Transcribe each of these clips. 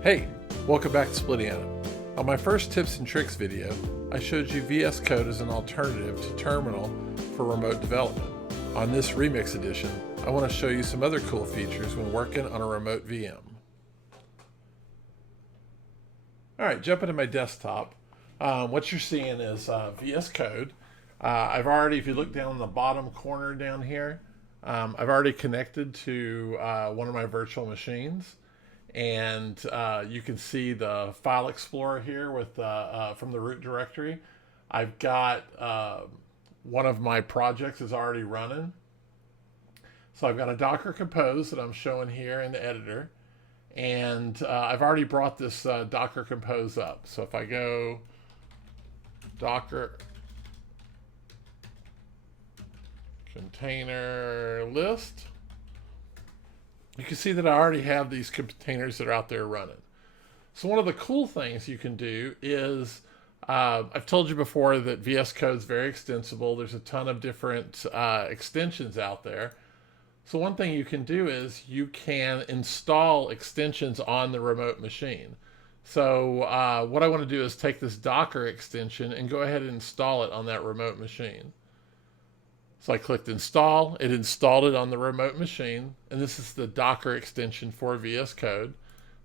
Hey, welcome back to Splitting Atom. On my first tips and tricks video, I showed you VS Code as an alternative to Terminal for remote development. On this Remix edition, I want to show you some other cool features when working on a remote VM. Alright, jumping to my desktop, what you're seeing is VS Code. I've already, if you look down in the bottom corner down here, I've already connected to one of my virtual machines. And you can see the file explorer here with from the root directory. I've got one of my projects is already running. So I've got a Docker Compose that I'm showing here in the editor. And I've already brought this Docker Compose up. So if I go Docker container list, you can see that I already have these containers that are out there running. So one of the cool things you can do is, I've told you before that VS Code is very extensible. There's a ton of different extensions out there. So one thing you can do is you can install extensions on the remote machine. So what I want to do is take this Docker extension and go ahead and install it on that remote machine. So I clicked install, it installed it on the remote machine, and this is the Docker extension for VS Code.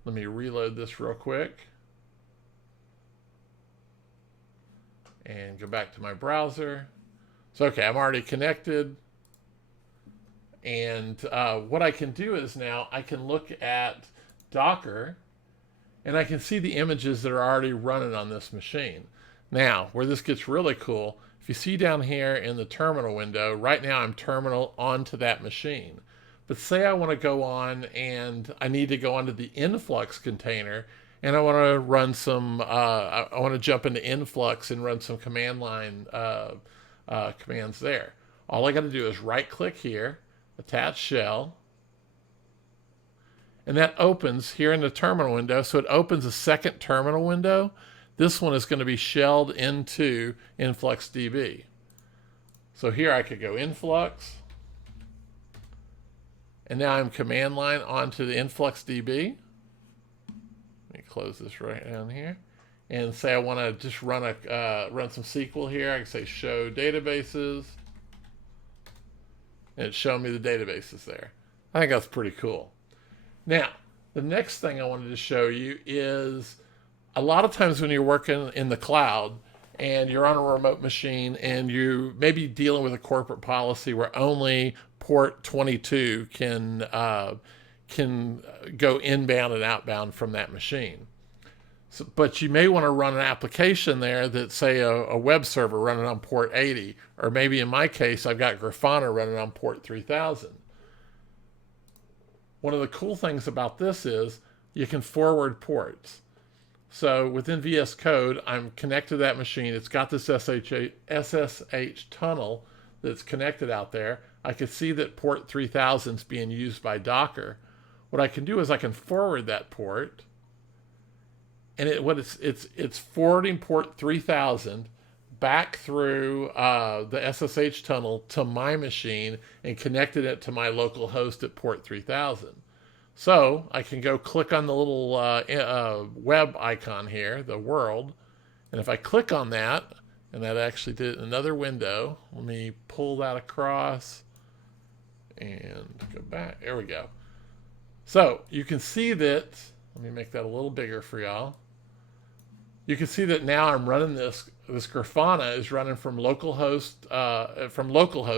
Let me reload this real quick. And go back to my browser. So okay, I'm already connected. And what I can do is now I can look at Docker and I can see the images that are already running on this machine. Now, where this gets really cool, if you see down here in the terminal window, right now I'm terminal onto that machine. But say I want to go on and I need to go onto the influx container and I want to run some, I want to jump into influx and run some command line commands there. All I got to do is right click here, attach shell, and that opens here in the terminal window. So it opens a second terminal window. This one is going to be shelled into InfluxDB. So here I could go influx. And now I'm command line onto the InfluxDB. Let me close this right down here. And say I want to just run some SQL here. I can say show databases. And it's showing me the databases there. I think that's pretty cool. Now, the next thing I wanted to show you is a lot of times when you're working in the cloud and you're on a remote machine and you may be dealing with a corporate policy where only port 22 can go inbound and outbound from that machine. So, but you may want to run an application there that, say, a web server running on port 80, or maybe in my case, I've got Grafana running on port 3000. One of the cool things about this is you can forward ports. So within VS Code, I'm connected to that machine. It's got this SSH tunnel that's connected out there. I can see that port 3000 is being used by Docker. What I can do is I can forward that port, and it's forwarding port 3000 back through the SSH tunnel to my machine and connected it to my local host at port 3000. So I can go click on the little web icon here, the world, and if I click on that, and that actually did another window, let me pull that across and go back. There we go. So you can see that, let me make that a little bigger for y'all. You can see that now I'm running this Grafana is running from localhost,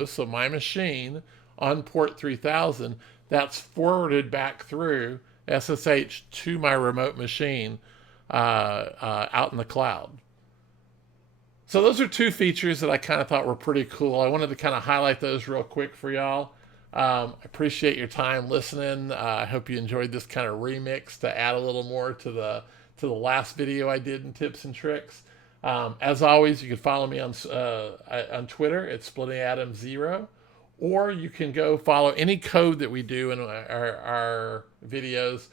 so my machine on port 3000. That's forwarded back through SSH to my remote machine out in the cloud. So those are two features that I kind of thought were pretty cool. I wanted to kind of highlight those real quick for y'all. I appreciate your time listening. I hope you enjoyed this kind of remix to add a little more to the last video I did in tips and tricks. As always, you can follow me on Twitter at SplittingAtom0. Or you can go follow any code that we do in our videos.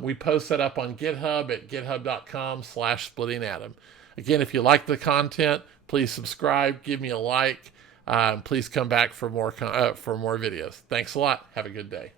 We post that up on GitHub at github.com/splittingatom. Again, if you like the content, please subscribe, give me a like. Please come back for more videos. Thanks a lot. Have a good day.